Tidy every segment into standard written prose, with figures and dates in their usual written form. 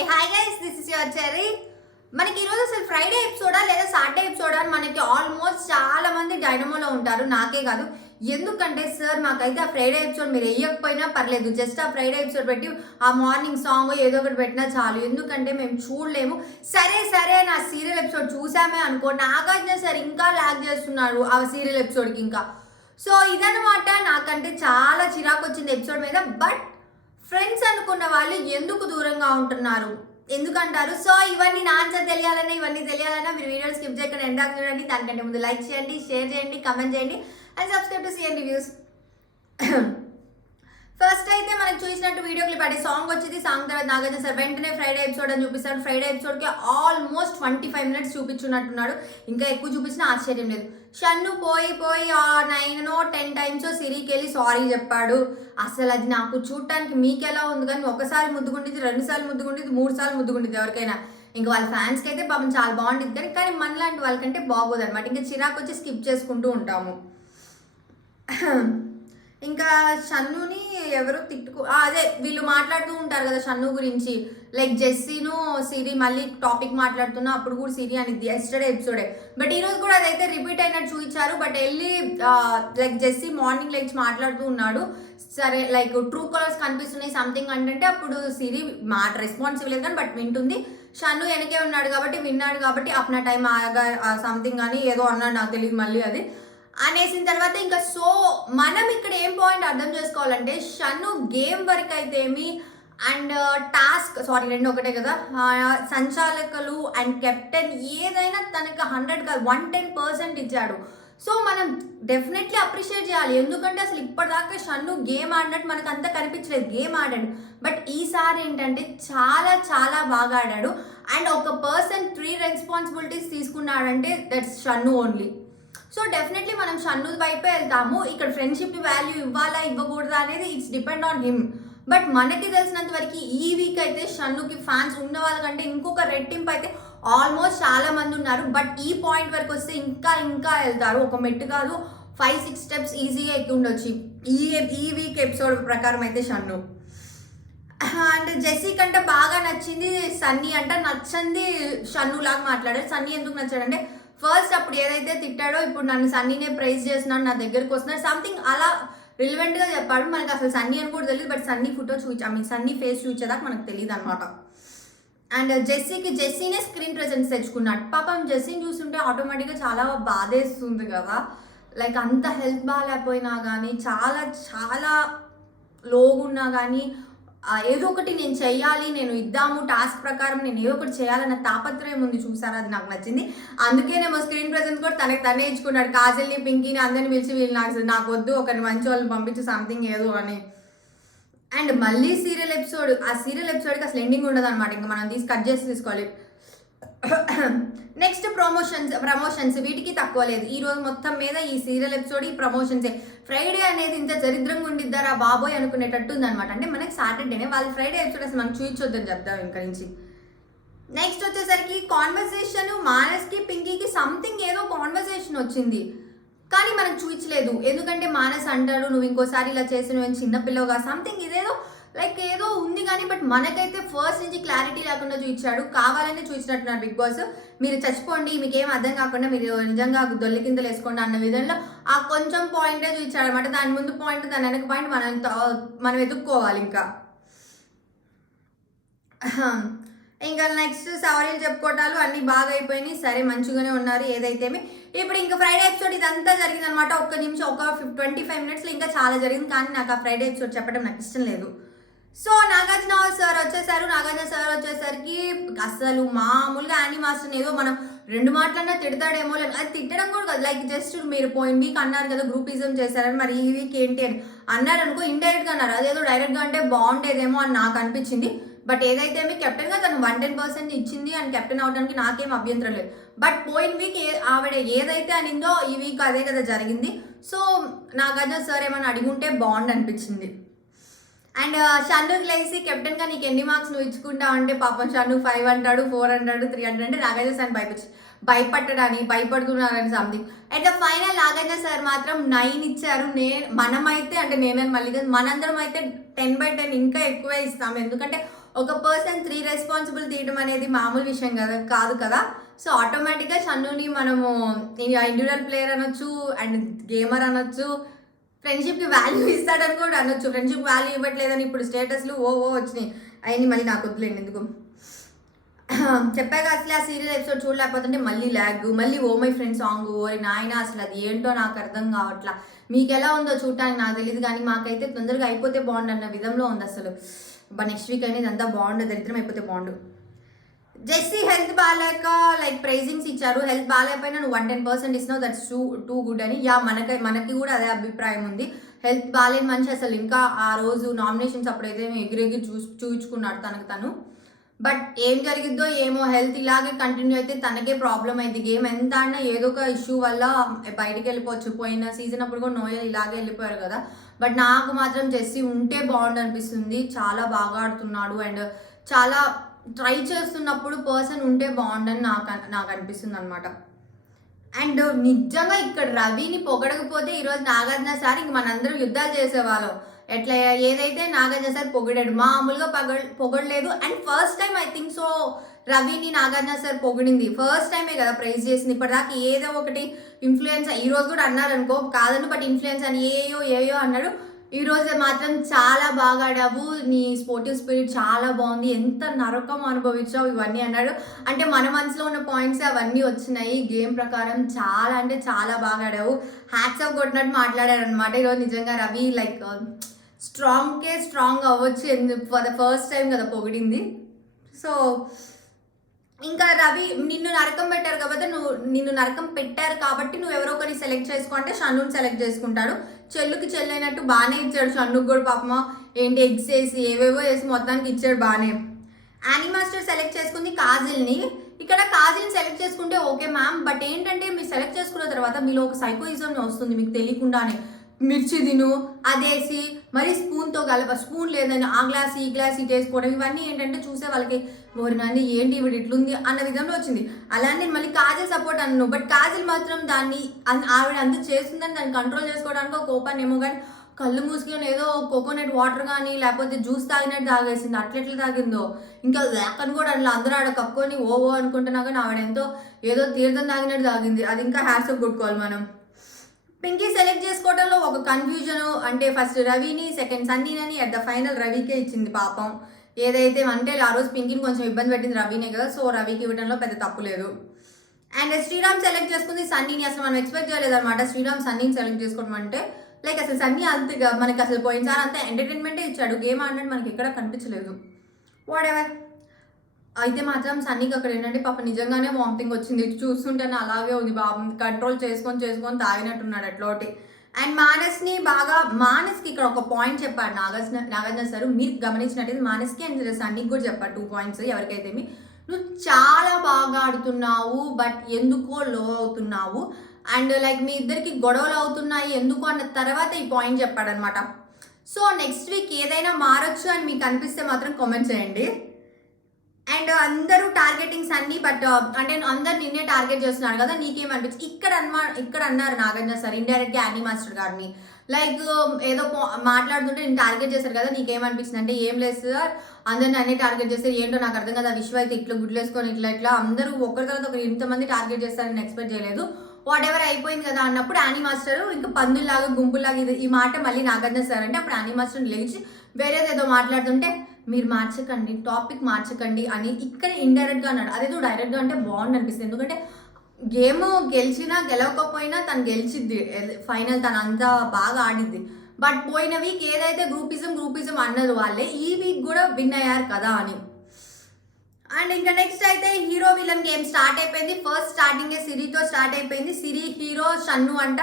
A hi guys, this is your cherry. మనకి ఈరోజు అసలు ఫ్రైడే ఎపిసోడా లేదా సాటర్డే ఎపిసోడా అని మనకి ఆల్మోస్ట్ చాలా మంది డైనమోలో ఉంటారు, నాకే కాదు. ఎందుకంటే సార్ మాకైతే ఆ ఫ్రైడే ఎపిసోడ్ మీరు వేయకపోయినా పర్లేదు, జస్ట్ ఆ ఫ్రైడే ఎపిసోడ్ పెట్టి ఆ మార్నింగ్ సాంగ్ ఏదో ఒకటి పెట్టినా చాలు, ఎందుకంటే మేము చూడలేము. సరే నా సీరియల్ ఎపిసోడ్ చూసామే అనుకో, నాగార్జున సార్ ఇంకా లాగ్ చేస్తున్నారు ఆ సీరియల్ ఎపిసోడ్కి ఇంకా. సో ఇదన్నమాట, నాకంటే చాలా చిరాకు వచ్చింది ఎపిసోడ్ మీద. బట్ ఫ్రెండ్స్ అనుకున్న వాళ్ళు ఎందుకు దూరంగా ఉంటున్నారు ఎందుకంటారు. సో ఇవన్నీ నా ఆన్సర్ తెలియాలన్నా మీరు వీడియో స్కిప్ చేయకుండా ఎండ్ దాకా చూడండి. దానికంటే ముందు లైక్ చేయండి, షేర్ చేయండి, కమెంట్ చేయండి and subscribe to CN reviews. First అయితే మనకు చూసినట్టు వీడియో క్లిప్ అంటే సాంగ్ వచ్చింది. సాంగ్ తర్వాత నాగార్జున సార్ వెంటనే ఫ్రైడే ఎపిసోడ్ అని చూపిస్తాడు. ఫ్రైడే ఎపిసోడ్కి ఆల్మోస్ట్ 25 minutes చూపించున్నట్టున్నాడు, ఇంకా ఎక్కువ చూపించినా ఆశ్చర్యం లేదు. షన్ను పోయి 9-10 times సిరికి వెళ్ళి సారీ చెప్పాడు. అసలు అది నాకు చూడటానికి మీకు ఎలా ఉంది కానీ ఒకసారి ముద్దుగుండేది, 2 సార్లు ముద్దుగుండేది, 3 సార్లు ముద్దుగుండేది ఎవరికైనా. ఇంకా వాళ్ళ ఫ్యాన్స్కి అయితే పాపం చాలా బాగుంటుంది కానీ మనలాంటి వాళ్ళకంటే బాగోదు అనమాట. ఇంకా చిరాకు వచ్చి స్కిప్ చేసుకుంటూ ఉంటాము. ఇంకా షన్నుని ఎవరు అదే వీళ్ళు మాట్లాడుతూ ఉంటారు కదా షన్ను గురించి, లైక్ జెస్సీను సిరి మళ్ళీ టాపిక్ మాట్లాడుతున్నా అప్పుడు కూడా సిరి అనేది ఎస్టర్డే ఎపిసోడే. బట్ ఈరోజు కూడా అదైతే రిపీట్ అయినట్టు చూపించారు. బట్ వెళ్ళి లైక్ జెస్సీ మార్నింగ్ లైక్స్ మాట్లాడుతూ ఉన్నాడు. సరే లైక్ ట్రూ కలర్స్ కనిపిస్తున్నాయి సంథింగ్ అంటే అప్పుడు సిరి మాట రెస్పాన్స్ ఇవ్వలేదు కానీ బట్ వింటుంది. షన్ను వెనకే ఉన్నాడు కాబట్టి విన్నాడు కాబట్టి అప్నా టైం ఆగా సంథింగ్ అని ఏదో అన్నాడు, నాకు తెలియదు మళ్ళీ అది అనేసిన తర్వాత ఇంకా. సో మనం ఇక్కడ ఏం పాయింట్ అర్థం చేసుకోవాలంటే షన్ను గేమ్ వరకు అయితే ఏమి అండ్ టాస్క్ రెండు ఒకటే కదా, సంచాలకులు అండ్ కెప్టెన్ ఏదైనా తనకి 100 కాదు 110% ఇచ్చాడు. సో మనం డెఫినెట్లీ అప్రిషియేట్ చేయాలి. ఎందుకంటే అసలు ఇప్పటిదాకా షన్ను గేమ్ ఆడినట్టు మనకు అంతా కనిపించలేదు, గేమ్ ఆడాడు. బట్ ఈసారి ఏంటంటే చాలా బాగా ఆడాడు. అండ్ ఒక పర్సన్ 3 రెస్పాన్సిబిలిటీస్ తీసుకున్నాడంటే that's Shannu only. So definitely మనం షన్ను వైపే వెళ్తాము. ఇక్కడ ఫ్రెండ్షిప్ వాల్యూ ఇవ్వాలా ఇవ్వకూడదా అనేది it's depend on him. But మనకి తెలిసినంత వరకు ఈ వీక్ అయితే షన్నుకి ఫ్యాన్స్ ఉన్న వాళ్ళకంటే ఇంకొక రెట్టింపు అయితే ఆల్మోస్ట్ చాలా మంది ఉన్నారు. బట్ ఈ పాయింట్ వరకు వస్తే ఇంకా వెళ్తారు. ఒక మెట్టు కాదు 5-6 steps ఈజీగా ఎక్కి ఉండొచ్చు ఈ వీక్ ఎపిసోడ్ ప్రకారం అయితే షన్ను. అండ్ జెస్సీ కంటే బాగా నచ్చింది సన్నీ అంట, నచ్చంది షన్ను లాగా మాట్లాడాడు. సన్నీ ఎందుకు నచ్చాడంటే ఫస్ట్ అప్పుడు ఏదైతే తిట్టాడో ఇప్పుడు నన్ను సన్నీనే ప్రైజ్ చేస్తున్నాడు, నా దగ్గరకు వస్తున్నాడు సంథింగ్ అలా రిలవెంట్గా చెప్పాడు. మనకు అసలు సన్నీ అని కూడా తెలియదు, but Sunny photo Sunny face చూసేదాకా మనకు తెలియదు అనమాట. అండ్ జెస్సీనే స్క్రీన్ ప్రెజెన్స్ తెచ్చుకున్నాడు. పాపం జెస్సీని చూస్తుంటే ఆటోమేటిక్గా చాలా బాధేస్తుంది కదా, లైక్ అంత హెల్త్ బాగాలేకపోయినా కానీ చాలా లోగున్నా కానీ ఏదో ఒకటి నేను చెయ్యాలి, నేను ఇద్దాము టాస్క్ ప్రకారం నేను ఏదో ఒకటి చేయాలన్న తాపత్రయం ఉంది చూసారా, అది నాకు నచ్చింది. అందుకేనేమో స్క్రీన్ ప్రెజెన్స్ కూడా తనే ఇచ్చుకున్నాడు. కాజల్ని పింకీని అందరిని పిలిచి వీళ్ళు నాకు వద్దు ఒకరిని మంచి వాళ్ళని పంపించు సంథింగ్ ఏదో అని. అండ్ మళ్ళీ సీరియల్ ఎపిసోడ్కి అసలు ఎండింగ్ ఉండదు అనమాట, ఇంకా మనం కట్ చేసి తీసుకోవాలి. నెక్స్ట్ ప్రమోషన్స్ వీటికి తక్కువ లేదు. ఈ రోజు మొత్తం మీద ఈ సీరియల్ ఎపిసోడ్ ఈ ప్రమోషన్సే. ఫ్రైడే అనేది ఇంత దరిద్రంగా ఉండిద్దారా బాబోయ్ అనుకునేటట్టు ఉందనమాట. అంటే మనకి సాటర్డేనే వాళ్ళు ఫ్రైడే ఎపిసోడ్ అసలు మనం చూపించొద్దని చెప్తాం ఇంకా నుంచి. నెక్స్ట్ వచ్చేసరికి కాన్వర్సేషన్ మానస్కి పింకీకి సంథింగ్ ఏదో కాన్వర్సేషన్ వచ్చింది కానీ మనకు చూపించలేదు. ఎందుకంటే మానస్ అంటాడు నువ్వు ఇంకోసారి ఇలా చేసి నువ్వు చిన్నపిల్లవుగా సంథింగ్ ఇదేదో లైక్ ఏదో ఉంది కానీ బట్ మనకైతే ఫస్ట్ నుంచి క్లారిటీ లేకుండా చూపించాడు. కావాలనే చూపించినట్టున్నారు బిగ్ బాస్, మీరు చచ్చిపోండి మీకేం అర్థం కాకుండా మీరు నిజంగా దొల్లి కిందలు వేసుకోండి అన్న విధంలో ఆ కొంచెం పాయింటే చూపించాడు అనమాట. దాని ముందు పాయింట్ దాని వెనక పాయింట్ మనం ఎదుక్కోవాలి. ఇంకా నెక్స్ట్ సవారీలు చెప్పుకోవటాలు అన్నీ బాగా అయిపోయినాయి. సరే మంచిగానే ఉన్నారు ఏదైతే. ఇప్పుడు ఇంకా ఫ్రైడే ఎపిసోడ్ ఇదంతా జరిగింది అనమాట. ఒక 25 minutesలో ఇంకా చాలా జరిగింది కానీ నాకు ఆ ఫ్రైడే ఎపిసోడ్ చెప్పడం నాకు ఇష్టం లేదు. సో నాగార్జున సార్ వచ్చేసరికి అసలు మామూలుగా యానీ మాస్టర్ని ఏదో మనం 2 మాటలన్నా తిడతాడేమో లేదు, అది తిట్టడం కూడా కాదు. లైక్ జస్ట్ మీరు పోయిన వీక్ అన్నారు కదా గ్రూపిజం చేశారని, మరి ఈ వీక్ ఏంటి అని అన్నారు అనుకో, ఇండైరెక్ట్గా అన్నారు. అదేదో డైరెక్ట్గా అంటే బాగుండేదేమో అని నాకు అనిపించింది. బట్ ఏదైతే కెప్టెన్గా తను 110% ఇచ్చింది అండ్ కెప్టెన్ అవడానికి నాకేం అభ్యంతరం లేదు. బట్ పోయిన వీక్ ఆవిడ ఏదైతే అనిందో ఈ వీక్ అదే కదా జరిగింది. సో నాగార్జున సార్ ఏమైనా అడిగుంటే బాగుండు అనిపించింది. అండ్ షన్నుకి లేసి కెప్టెన్గా నీకు ఎన్ని మార్క్స్ నువ్వు ఇచ్చుకుంటావు అంటే పాపం షన్ను 5 అంటాడు, 4 అంటాడు, 3 అంటాడు. అంటే నాగార్జున సార్ భయపడుతున్నారని something. At the final Nagarjuna sir మాత్రం 9 ఇచ్చారు. మనమైతే అంటే నేనని మళ్ళీ మనందరం అయితే 10/10 ఇంకా ఎక్కువే ఇస్తాము. ఎందుకంటే ఒక పర్సన్ 3 రెస్పాన్సిబుల్ తీయడం అనేది మామూలు విషయం కాదు కదా. సో ఆటోమేటిక్గా షన్నుని మనము ఇండివిజువల్ ప్లేయర్ అనొచ్చు అండ్ గేమర్ అనొచ్చు, ఫ్రెండ్షిప్కి వాల్యూ ఇస్తాడని కూడా అనొచ్చు. ఫ్రెండ్షిప్ వాల్యూ ఇవ్వట్లేదని ఇప్పుడు స్టేటస్లు ఓ వచ్చినాయి, అవన్నీ మళ్ళీ నాకు వద్దులేండి ఎందుకు. చెప్పాక అసలు ఆ సీరియల్ ఎపిసోడ్ చూడలేకపోతుంటే మళ్ళీ ల్యాగ్, మళ్ళీ ఓ మై ఫ్రెండ్ సాంగ్, ఓరి నాయన అసలు అది ఏంటో నాకు అర్థం కావట్లా. మీకు ఎలా ఉందో చూడటానికి నాకు తెలియదు, కానీ మాకైతే తొందరగా అయిపోతే బాగుండు అన్న విధంలో ఉంది అసలు. నెక్స్ట్ వీక్ అనేది అంతా బాగుండు, దరిద్రం అయిపోతే బాగుండు. జెస్సీ హెల్త్ బాగాలేక లైక్ ప్రైజింగ్స్ ఇచ్చారు. హెల్త్ బాగాలేకపోయినా నువ్వు 110% ఇస్తున్నావు, దట్స్ టూ గుడ్ అని. యా మనకి కూడా అదే అభిప్రాయం ఉంది. హెల్త్ బాగాలేని మనిషి అసలు ఇంకా ఆ రోజు నామినేషన్స్ అప్పుడైతే ఎగిరెగిరి చూపించుకున్నాడు తనకు తను. బట్ ఏం జరిగిద్దో ఏమో, హెల్త్ ఇలాగే కంటిన్యూ అయితే తనకే ప్రాబ్లం అయింది. గేమ్ ఎంత అన్నా ఏదో ఒక ఇష్యూ వల్ల బయటికి వెళ్ళిపోవచ్చు. పోయిన సీజన్ అప్పుడు కూడా నోయల్ ఇలాగే వెళ్ళిపోయారు కదా. బట్ నాకు మాత్రం జెస్సీ ఉంటే బాగుండు అనిపిస్తుంది. చాలా బాగా ఆడుతున్నాడు అండ్ చాలా ట్రై చేస్తున్నప్పుడు పర్సన్ ఉంటే బాగుండని నాకు అనిపిస్తుంది అనమాట. అండ్ నిజంగా ఇక్కడ రవిని పొగడకపోతే ఈరోజు నాగార్జున సార్ ఇంక మనందరం యుద్ధాలు చేసేవాళ్ళం. ఎట్లా ఏదైతే నాగార్జున సార్ పొగిడాడు, మామూలుగా పొగడలేదు. And first time I think so రవిని నాగార్జున సార్ పొగిడింది, ఫస్ట్ టైమే కదా ప్రైజ్ చేసింది. ఇప్పటిదాకా ఏదో ఒకటి ఇన్ఫ్లుయెన్స్, ఈరోజు కూడా అన్నారు అనుకో కాదని, బట్ ఇన్ఫ్లుయెన్స్ అని ఏయో అన్నాడు. ఈరోజు మాత్రం చాలా బాగా ఆడావు, నీ స్పోర్టివ్ స్పిరిట్ చాలా బాగుంది, ఎంత నరకం అనుభవించావు ఇవన్నీ అన్నాడు. అంటే మన మనసులో ఉన్న పాయింట్స్ అవన్నీ వచ్చినాయి. గేమ్ ప్రకారం చాలా అంటే చాలా బాగా ఆడావు, హ్యాట్స్ ఆఫ్ కొట్టినట్టు మాట్లాడారు అనమాట ఈరోజు. నిజంగా రవి లైక్ స్ట్రాంగ్ అవ్వచ్చు, ఫర్ ద ఫస్ట్ టైం కదా పొగిడింది. సో ఇంకా రవి నిన్ను నరకం పెట్టారు కాబట్టి నిన్ను నరకం పెట్టారు కాబట్టి నువ్వు ఎవరో ఒకరిని సెలెక్ట్ చేసుకో అంటే షన్నుని సెలెక్ట్ చేసుకుంటాడు. చెల్లుకి చెల్లైనట్టు బాగానే ఇచ్చాడు షన్నుకి కూడా పాపమా, ఏంటి ఎగ్స్ వేసి ఏవేవో వేసి మొత్తానికి ఇచ్చాడు బాగానే. యానీ మాస్టర్ సెలెక్ట్ చేసుకుంది కాజల్ని. ఇక్కడ కాజల్ని సెలెక్ట్ చేసుకుంటే ఓకే మ్యామ్, బట్ ఏంటంటే మీరు సెలెక్ట్ చేసుకున్న తర్వాత మీలో ఒక సైకోయిజం వస్తుంది మీకు తెలియకుండానే. మిర్చి తిను అదేసి మరి స్పూన్తో స్పూన్ లేదని ఆ గ్లాస్ ఈ గ్లాస్ ఇటు వేసుకోవడం, ఇవన్నీ ఏంటంటే చూసే వాళ్ళకి ఓరి నాన్ని ఏంటి ఇవి ఇట్లుంది అన్న విధంలో వచ్చింది. అలానే నేను మళ్ళీ కాజల్ సపోర్ట్ అన్నాను, బట్ కాజల్ మాత్రం దాన్ని ఆవిడ అంత చేస్తుందని దాన్ని కంట్రోల్ చేసుకోవడానికి ఒక కోపాన్ని ఏమో కానీ కళ్ళు మూసుకొని ఏదో కోకోనట్ వాటర్ కానీ లేకపోతే జ్యూస్ తాగినట్టు తాగేసింది. అట్లెట్లా తాగిందో ఇంకా లేకని కూడా అట్లా అందరూ ఆడ కప్పుకొని ఓ అనుకుంటున్నా కానీ ఆవిడ ఎంతో ఏదో తీర్థం తాగినట్టు తాగింది. అది ఇంకా హ్యాట్స్ ఆఫ్ కొట్టుకోవాలి మనం. పింకీ సెలెక్ట్ చేసుకోవడంలో ఒక కన్ఫ్యూజన్, అంటే ఫస్ట్ రవిని, సెకండ్ సన్నీని, అట్ ద ఫైనల్ రవికే ఇచ్చింది పాపం. ఏదైతే అంటే ఆ రోజు పింకీని కొంచెం ఇబ్బంది పెట్టింది రవినే కదా, సో రవికి ఇవ్వడంలో పెద్ద తప్పు లేదు. అండ్ శ్రీరామ్ సెలెక్ట్ చేసుకుంది సన్నీని. అసలు మనం ఎక్స్పెక్ట్ చేయలేదు అనమాట శ్రీరామ్ సన్నీని సెలెక్ట్ చేసుకోవడం అంటే. లైక్ అసలు సన్నీ అంతగా మనకి అసలు పోయినసారి అంతా ఎంటర్టైన్మెంటే ఇచ్చాడు, గేమ్ ఆడినట్టు మనకి ఎక్కడ కనిపించలేదు. వాట్ ఎవర్ అయితే మాత్రం సన్నీకి అక్కడ ఏంటంటే పాప నిజంగానే వామిటింగ్ వచ్చింది, చూస్తుంటేనే అలాగే ఉంది, బాబు కంట్రోల్ చేసుకొని తాగినట్టున్నాడు అట్లోటి. అండ్ మానస్కి ఇక్కడ ఒక పాయింట్ చెప్పాడు నాగార్జున సార్, మీరు గమనించినట్టయితే మానస్కి అండ్ సన్నీకి కూడా చెప్పాడు 2 పాయింట్స్. ఎవరికైతే నువ్వు చాలా బాగా ఆడుతున్నావు బట్ ఎందుకో లో అవుతున్నావు, అండ్ లైక్ మీ ఇద్దరికి గొడవలు అవుతున్నాయి ఎందుకు అన్న తర్వాత ఈ పాయింట్ చెప్పాడనమాట. సో నెక్స్ట్ వీక్ ఏదైనా మారొచ్చు అని మీకు అనిపిస్తే మాత్రం కామెంట్ చేయండి. అండ్ అందరూ టార్గెటింగ్స్ అన్ని, బట్ అంటే అందరు నిన్నే టార్గెట్ చేస్తున్నారు కదా, నీకేమనిపించి ఇక్కడ అన్నారు నాగార్జున సార్ ఇండైరెక్ట్గా యానీ మాస్టర్ గారిని, లైక్ ఏదో మాట్లాడుతుంటే నేను టార్గెట్ చేశారు కదా, నీకేమనిపించింది అంటే ఏం లేదు సార్ అందరిని అన్ని టార్గెట్ చేస్తారు ఏంటో నాకు అర్థం కదా, విశ్వ అయితే ఇట్లా గుడ్లేసుకొని ఇట్లా అందరూ ఒకరి తర్వాత ఒకరు ఇంతమంది టార్గెట్ చేస్తారని ఎక్స్పెక్ట్ చేయలేదు, వాట్ ఎవర్ అయిపోయింది కదా అన్నప్పుడు యానీ మాస్టర్ ఇంకా పందుల్లాగా గుంపుల్లాగా ఈ మాట మళ్ళీ నాగార్జున సార్ అంటే అప్పుడు యానీ మాస్టర్ లేచి వేరేదేదో మాట్లాడుతుంటే మీరు మార్చకండి, టాపిక్ మార్చకండి అని ఇక్కడ ఇండైరెక్ట్గా అన్నాడు. అదేదో డైరెక్ట్గా అంటే బాగుంది అనిపిస్తుంది, ఎందుకంటే గేమ్ గెలిచినా గెలవకపోయినా తను గెలిచిద్ది ఫైనల్, తను అంతా బాగా ఆడిద్ది. బట్ పోయిన వీక్ ఏదైతే గ్రూపిజం అన్నది వాళ్ళే ఈ వీక్ కూడా విన్ అయ్యారు కదా అని. అండ్ ఇంకా నెక్స్ట్ అయితే హీరో విలన్ గేమ్ స్టార్ట్ అయిపోయింది. ఫస్ట్ స్టార్టింగే సిరితో స్టార్ట్ అయిపోయింది. సిరి హీరో, షన్ను అంట,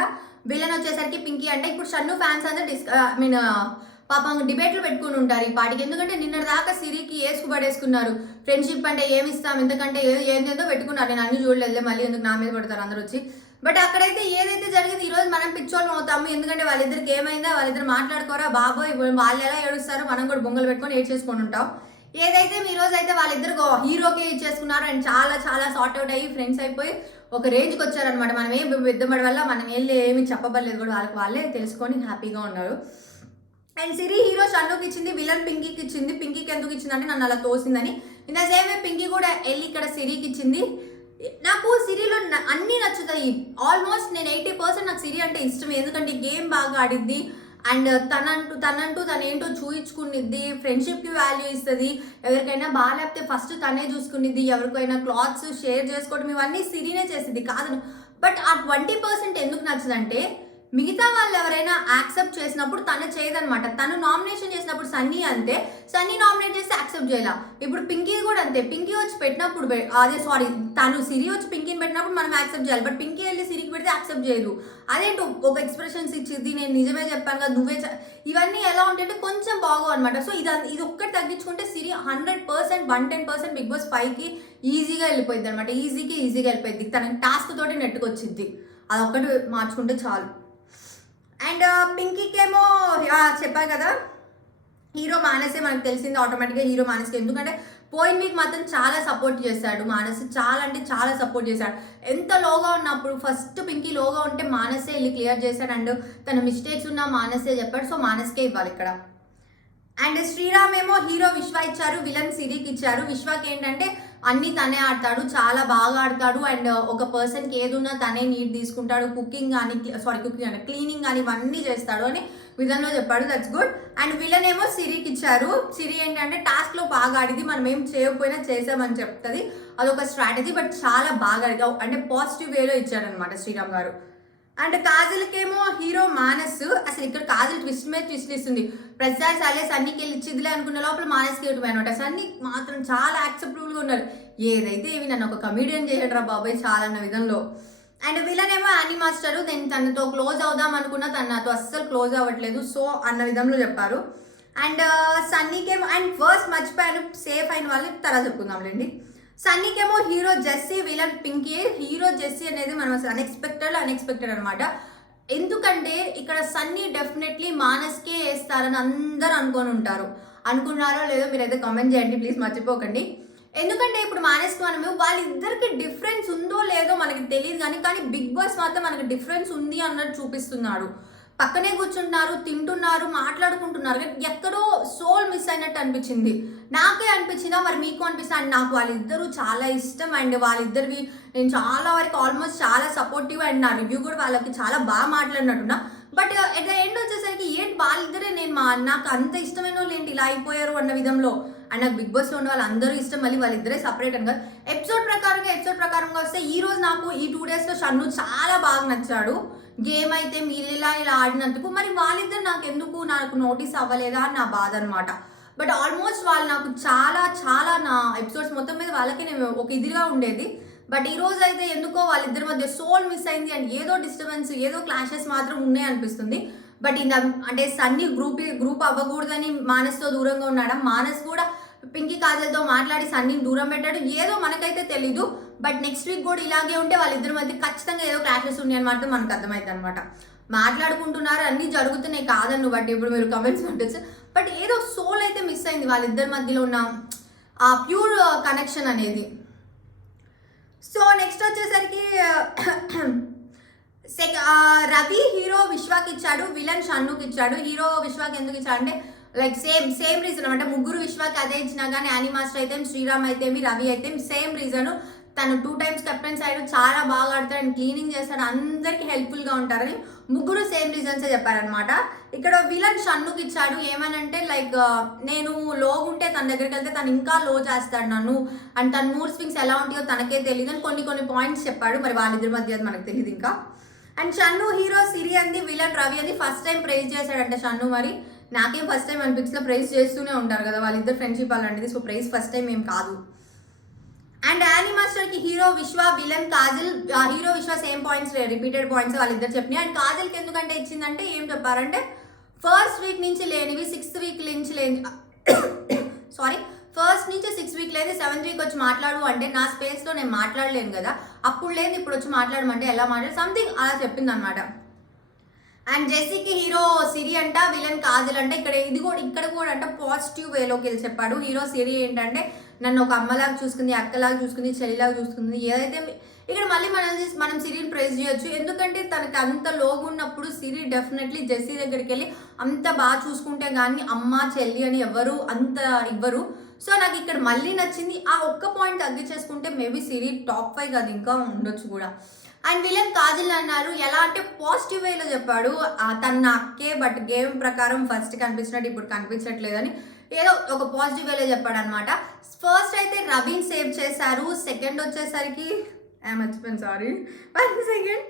విలన్ వచ్చేసరికి పింకీ అంట. ఇప్పుడు షన్ను ఫ్యాన్స్ అందరూ పాపం డిబేట్లు పెట్టుకుని ఉంటారు ఈ పాటికి, ఎందుకంటే నిన్నటి దాకా సిరికి పడేసుకున్నారు, ఫ్రెండ్షిప్ అంటే ఏమి ఇస్తాం ఎందుకంటే ఏందేదో పెట్టుకున్నారు. నేను అన్ని చూడలేదు, మళ్ళీ ఎందుకు నా మీద పడతారు అందరూ వచ్చి. బట్ అక్కడైతే ఏదైతే జరిగింది ఈరోజు మనం పిచ్చోళ్ళం అవుతాము, ఎందుకంటే వాళ్ళిద్దరికి ఏమైందా, వాళ్ళిద్దరు మాట్లాడుకోరా బాబోయ్, వాళ్ళు ఎలా ఏడుస్తారో మనం కూడా బొంగలు పెట్టుకొని ఏడ్చేసుకొని ఉంటాం. ఏదైతే ఈరోజు అయితే వాళ్ళిద్దరు హీరోకే ఇచ్చేసుకున్నారు అండ్ చాలా చాలా సార్ట్ అవుట్ అయ్యి ఫ్రెండ్స్ అయిపోయి ఒక రేంజ్కి వచ్చారనమాట. మనం ఏం పెద్దబడి వల్ల మనం ఏమి చెప్పబడలేదు కూడా, వాళ్ళకి వాళ్ళే తెలుసుకొని హ్యాపీగా ఉన్నారు. అండ్ సిరి హీరో షన్నుకి ఇచ్చింది, విలన్ పింకీకి ఇచ్చింది. పింకీకి ఎందుకు ఇచ్చిందంటే నన్ను అలా తోసిందని. In the same way Pinky కూడా వెళ్ళి ఇక్కడ సిరికి ఇచ్చింది. నాకు సిరిలో అన్నీ నచ్చుతాయి ఆల్మోస్ట్. నేను 80% నాకు సిరి అంటే ఇష్టం, ఎందుకంటే గేమ్ బాగా ఆడిద్ది అండ్ తనంటూ తనేంటో చూయించుకునిద్ది, ఫ్రెండ్షిప్కి వాల్యూ ఇస్తుంది, ఎవరికైనా బాగాలేకపోతే ఫస్ట్ తనే చూసుకునిద్ది, ఎవరికైనా క్లాత్స్ షేర్ చేసుకోవడం ఇవన్నీ సిరినే చేసింది కాదు. బట్ ఆ 20% ఎందుకు నచ్చదంటే మిగతా వాళ్ళు ఎవరైనా యాక్సెప్ట్ చేసినప్పుడు తను చేయదనమాట. తను నామినేషన్ చేసినప్పుడు సన్నీ అంతే, సన్నీ నామినేట్ చేస్తే యాక్సెప్ట్ చేయాల. ఇప్పుడు పింకీ కూడా అంతే, పింకీ వచ్చి పెట్టినప్పుడు తను సిరి వచ్చి పింకీని పెట్టినప్పుడు మనం యాక్సెప్ట్ చేయాలి. బట్ పింకీ వెళ్ళి సిరికి పెడితే యాక్సెప్ట్ చేయదు. అదేంటో ఒక ఎక్స్ప్రెషన్స్ ఇచ్చింది, నేను నిజమే చెప్పాను కదా నువ్వే ఇవన్నీ ఎలా ఉంటాయంటే కొంచెం బాగో అనమాట. సో ఇది ఒక్కటి తగ్గించుకుంటే సిరి 100% 110% బిగ్ బాస్ 5కి ఈజీగా వెళ్ళిపోయింది అనమాట. ఈజీగా వెళ్ళిపోయింది. తనకి టాస్క్ తోటి నెట్టుకొచ్చింది. అదొక్కటి మార్చుకుంటే చాలు. అండ్ పింకీకేమో చెప్పాను కదా హీరో మానసే మనకు తెలిసింది ఆటోమేటిక్గా హీరో మానస్కి. ఎందుకంటే పోయిన వీక్ మాత్రం చాలా సపోర్ట్ చేశాడు మానస్, చాలా అంటే చాలా సపోర్ట్ చేశాడు. ఎంత లోగా ఉన్నప్పుడు ఫస్ట్ పింకీ లోగా ఉంటే మానసే వెళ్ళి క్లియర్ చేశాడు అండ్ తన మిస్టేక్స్ ఉన్నా మానసే చెప్పాడు. సో మానస్కే ఇవ్వాలి ఇక్కడ. అండ్ శ్రీరామ్ ఏమో హీరో విశ్వ ఇచ్చారు, విలన్ సిరికి ఇచ్చారు. విశ్వకి ఏంటంటే అన్నీ తనే ఆడతాడు, చాలా బాగా ఆడతాడు అండ్ ఒక పర్సన్కి ఏదున్నా తనే నీట్ తీసుకుంటాడు, కుకింగ్ కానీ క్లీనింగ్ కానీ ఇవన్నీ చేస్తాడు అని విలన్లో చెప్పాడు. That's good. అండ్ విలన్ ఏమో సిరికి ఇచ్చారు. సిరి ఏంటంటే టాస్క్లో బాగా ఆడిది, మనం ఏం చేయకపోయినా చేసామని చెప్తుంది, అదొక స్ట్రాటజీ. బట్ చాలా బాగా ఆడిగా అంటే పాజిటివ్ వేలో ఇచ్చారనమాట శ్రీరామ్ గారు. అండ్ కాజల్కేమో హీరో మానస్. అసలు ఇక్కడ కాజల్ ట్విస్ట్ మీద ట్విస్ట్ ఇస్తుంది. ప్రతిసారి సర్లే సన్నీకి వెళ్ళి ఇచ్చిదిలే అనుకున్న లోపల మానస్కి ఇవ్వటం అనమాట. సన్నీ మాత్రం చాలా యాక్సెప్టబుల్గా ఉన్నారు. ఏదైతే ఇవి నన్ను ఒక కమీడియన్ చేయడరా బాబాయ్ చాలా అన్న విధంలో. అండ్ విలన్ ఏమో యానీ మాస్టరు. నేను తనతో క్లోజ్ అవుదాం అనుకున్నా, తను నాతో అస్సలు క్లోజ్ అవ్వట్లేదు, సో అన్న విధంలో చెప్పారు. అండ్ సన్నీకేమో అండ్ ఫస్ట్ మర్చిపోయాను, సేఫ్ అయిన వాళ్ళు తర్వాత చెప్పుకుందాంలేండి. సన్నీకేమో hero Jessie, villain Pinky. Hero Jessie అనేది మనం అసలు అన్ఎక్స్పెక్టెడ్ అనమాట. ఎందుకంటే ఇక్కడ సన్నీ డెఫినెట్లీ మానస్కే వేస్తారని అందరూ అనుకున్నారో లేదో మీరైతే కామెంట్ చేయండి ప్లీజ్, మర్చిపోకండి. ఎందుకంటే ఇప్పుడు మానస్కి మనము వాళ్ళిద్దరికి డిఫరెన్స్ ఉందో లేదో మనకి తెలియదు కానీ బిగ్ బాస్ మాత్రం మనకి డిఫరెన్స్ ఉంది అన్నట్టు చూపిస్తున్నాడు. పక్కనే కూర్చుంటున్నారు, తింటున్నారు, మాట్లాడుకుంటున్నారు, ఎక్కడో సోల్ మిస్ అయినట్టు అనిపించింది. నాకే అనిపించిందా మరి మీకు అనిపిస్తుంది? అండ్ నాకు వాళ్ళిద్దరూ చాలా ఇష్టం అండ్ వాళ్ళిద్దరివి నేను చాలా వరకు ఆల్మోస్ట్ చాలా సపోర్టివ్ అండ్ నా రివ్యూ కూడా వాళ్ళకి చాలా బాగా మాట్లాడినట్టున్నా. బట్ ఎట్ ద ఎండ్ వచ్చేసరికి ఏంటి వాళ్ళిద్దరే నాకు అంత ఇష్టమైన వాళ్ళు ఏంటి ఇలా అయిపోయారు అన్న విధంలో. అండ్ నాకు బిగ్ బాస్లో ఉన్న వాళ్ళందరూ ఇష్టం, మళ్ళీ వాళ్ళిద్దరే సపరేట్ అని కాదు. ఎపిసోడ్ ప్రకారంగా వస్తే ఈ రోజు నాకు ఈ 2 డేస్లో షన్ను చాలా బాగా నచ్చాడు. గేమ్ అయితే మీరు ఇలా ఆడినందుకు, మరి వాళ్ళిద్దరు నాకు నోటీస్ అవ్వలేదా అని నా బాధ అనమాట. బట్ ఆల్మోస్ట్ వాళ్ళు నాకు చాలా నా ఎపిసోడ్స్ మొత్తం మీద వాళ్ళకి నేను ఒక ఇదిగా ఉండేది. బట్ ఈ రోజు అయితే ఎందుకో వాళ్ళిద్దరి మధ్య సోల్ మిస్ అయింది అండ్ ఏదో డిస్టర్బెన్స్, ఏదో క్లాషెస్ మాత్రం ఉన్నాయి అనిపిస్తుంది. బట్ అంటే సన్నీ గ్రూప్ అవ్వకూడదని మానస్తో దూరంగా ఉన్నాడా, మానస్ కూడా పింకీ కాజల్తో మాట్లాడి సన్నీని దూరం పెట్టాడు, ఏదో మనకైతే తెలీదు. బట్ నెక్స్ట్ వీక్ కూడా ఇలాగే ఉంటే వాళ్ళిద్దరి మధ్య ఖచ్చితంగా ఏదో క్లాషెస్ ఉన్నాయి అనమాట మనకు అర్థమవుతుంది అనమాట. మాట్లాడుకుంటున్నారు, అన్నీ జరుగుతున్నాయి కాదన్ను, బట్ ఇప్పుడు మీరు కమెంట్స్ పెట్టచ్చు. బట్ ఏదో సోల్ అయితే మిస్ అయింది వాళ్ళిద్దరి మధ్యలో ఉన్న ఆ ప్యూర్ కనెక్షన్ అనేది. సో నెక్స్ట్ వచ్చేసరికి రవి హీరో విశ్వాకి ఇచ్చాడు, విలన్ షన్నుకి ఇచ్చాడు. హీరో విశ్వాకి ఎందుకు ఇచ్చాడు అంటే లైక్ సేమ్ రీజన్ అనమాట. ముగ్గురు విశ్వాకి అదే ఇచ్చినా కానీ యానీ మాస్టర్ అయితే శ్రీరామ్ అయితే రవి అయితే సేమ్ రీజను. తను 2 times కెప్టెన్ సైడ్ చాలా బాగా ఆడతాడు అండ్ క్లీనింగ్ చేస్తాడు, అందరికీ హెల్ప్ఫుల్గా ఉంటారని ముగ్గురు సేమ్ రీజన్సే చెప్పారనమాట. ఇక్కడ విలన్ షన్నుకి ఇచ్చాడు. ఏమనంటే లైక్ నేను లో ఉంటే తన దగ్గరికి వెళ్తే తను ఇంకా లో చేస్తాడు నన్ను అండ్ తన మూడ్ స్వింగ్స్ ఎలా ఉంటాయో తనకే తెలియదు అని కొన్ని పాయింట్స్ చెప్పాడు. మరి వాళ్ళిద్దరి మధ్య మనకు తెలియదు ఇంకా. అండ్ షన్ను హీరో సిరి అంది, విలన్ రవి అంది. ఫస్ట్ టైం ప్రైజ్ చేశాడంటే షన్ను, మరి నాకేం ఫస్ట్ టైం అనిపించలో, ప్రైజ్ చేస్తూనే ఉంటారు కదా వాళ్ళిద్దరు ఫ్రెండ్షిప్ అలాంటిది. సో ప్రైజ్ ఫస్ట్ టైం ఏం కాదు. అండ్ యానీ మాస్టర్కి హీరో విశ్వ, విలన్ కాజల్. హీరో విశ్వ సేమ్ పాయింట్స్, రిపీటెడ్ పాయింట్స్ వాళ్ళిద్దరు చెప్పినాయి. అండ్ కాజల్కి ఎందుకంటే ఇచ్చిందంటే ఏం చెప్పారంటే ఫస్ట్ వీక్ నుంచి లేనివి 6th వీక్ నుంచి లేని ఫస్ట్ నుంచి 6th వీక్ లేదు 7th వీక్ వచ్చి మాట్లాడు అంటే నా స్పేస్లో నేను మాట్లాడలేను కదా, అప్పుడు లేదు ఇప్పుడు వచ్చి మాట్లాడమంటే ఎలా మాట్లాడు సంథింగ్ అలా చెప్పింది అనమాట. అండ్ జెస్సీకి హీరో సిరి అంట, విలన్ కాజల్ అంటే ఇక్కడ కూడా అంట పాజిటివ్ వేలోకి వెళ్ళి చెప్పాడు. హీరో సిరి ఏంటంటే నన్ను ఒక అమ్మలాగా చూసుకుంది, అక్కలాగా చూసుకుంది, చెల్లిలాగా చూసుకుంది. ఏదైతే ఇక్కడ మళ్ళీ మనం సిరిని ప్రైజ్ చేయొచ్చు. ఎందుకంటే తనకి అంత లోగా ఉన్నప్పుడు సిరి డెఫినెట్లీ జెస్సీ దగ్గరికి వెళ్ళి అంత బాగా చూసుకుంటే కానీ అమ్మ చెల్లి అని ఎవరు అంత ఇవ్వరు. సో నాకు ఇక్కడ మళ్ళీ నచ్చింది. ఆ ఒక్క పాయింట్ తగ్గించేసుకుంటే మేబీ సిరి టాప్ 5 కాదు ఇంకా ఉండొచ్చు కూడా. అండ్ విలన్ కాజల్ అన్నారు, ఎలా అంటే పాజిటివ్ వేలో చెప్పాడు. తన నా అక్కే, బట్ గేమ్ ప్రకారం ఫస్ట్ కనిపించినట్టు ఇప్పుడు కనిపించట్లేదని ఏదో ఒక పాజిటివ్ వేలో చెప్పాడు అనమాట. ఫస్ట్ అయితే రవిని సేవ్ చేశారు. సెకండ్ వచ్చేసరికి మర్చిపోయాను, సారీ 1 సెకండ్.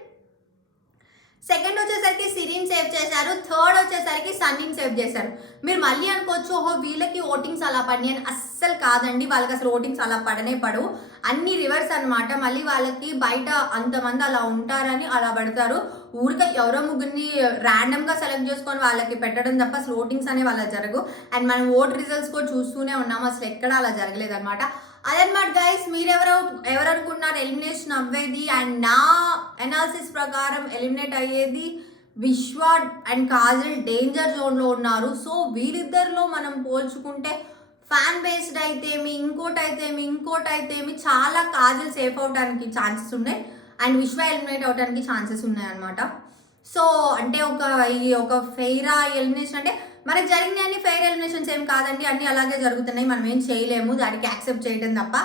సెకండ్ వచ్చేసరికి సిరిని సేవ్ చేశారు. థర్డ్ వచ్చేసరికి సన్నీని సేవ్ చేశారు. మీరు మళ్ళీ అనుకోవచ్చు, ఓహో వీళ్ళకి ఓటింగ్స్ అలా పడినాయి అని. అస్సలు కాదండి, వాళ్ళకి అసలు ఓటింగ్స్ అలా పడనే పడవు, అన్ని రివర్స్ అనమాట. మళ్ళీ వాళ్ళకి బయట అంతమంది అలా ఉంటారని అలా పడతారు. ఊరికే ఎవరో ముగ్గురిని ర్యాండమ్గా సెలెక్ట్ చేసుకొని వాళ్ళకి పెట్టడం తప్ప అసలు ఓటింగ్స్ అనేవి అలా జరగవు. అండ్ మనం ఓట్ రిజల్ట్స్ కూడా చూస్తూనే ఉన్నాము, అసలు ఎక్కడ అలా జరగలేదు అనమాట. అదనమాట గైస్. మీరు ఎవరు అనుకున్నారు ఎలిమినేషన్ అవ్వేది? అండ్ నా అనాలిసిస్ ప్రకారం ఎలిమినేట్ అయ్యేది విశ్వ అండ్ కాజల్ డేంజర్ జోన్లో ఉన్నారు. సో వీరిద్దరిలో మనం పోల్చుకుంటే ఫ్యాన్ బేస్డ్ అయితేమి, ఇంకోటి అయితేమి చాలా కాజల్ సేఫ్ అవడానికి ఛాన్సెస్ ఉన్నాయి అండ్ విశ్వ ఎలిమినేట్ అవడానికి ఛాన్సెస్ ఉన్నాయి అనమాట. సో అంటే ఒక ఫెయిరా ఎలిమినేషన్ అంటే మనకు జరిగిన అన్ని ఫెయిర్ ఎలిమినేషన్స్ ఏం కాదండి, అన్ని అలాగే జరుగుతున్నాయి, మనం ఏం చేయలేము, దానికి యాక్సెప్ట్ చేయడం తప్ప.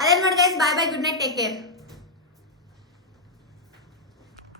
అదనమాట guys. By by, good night, take care.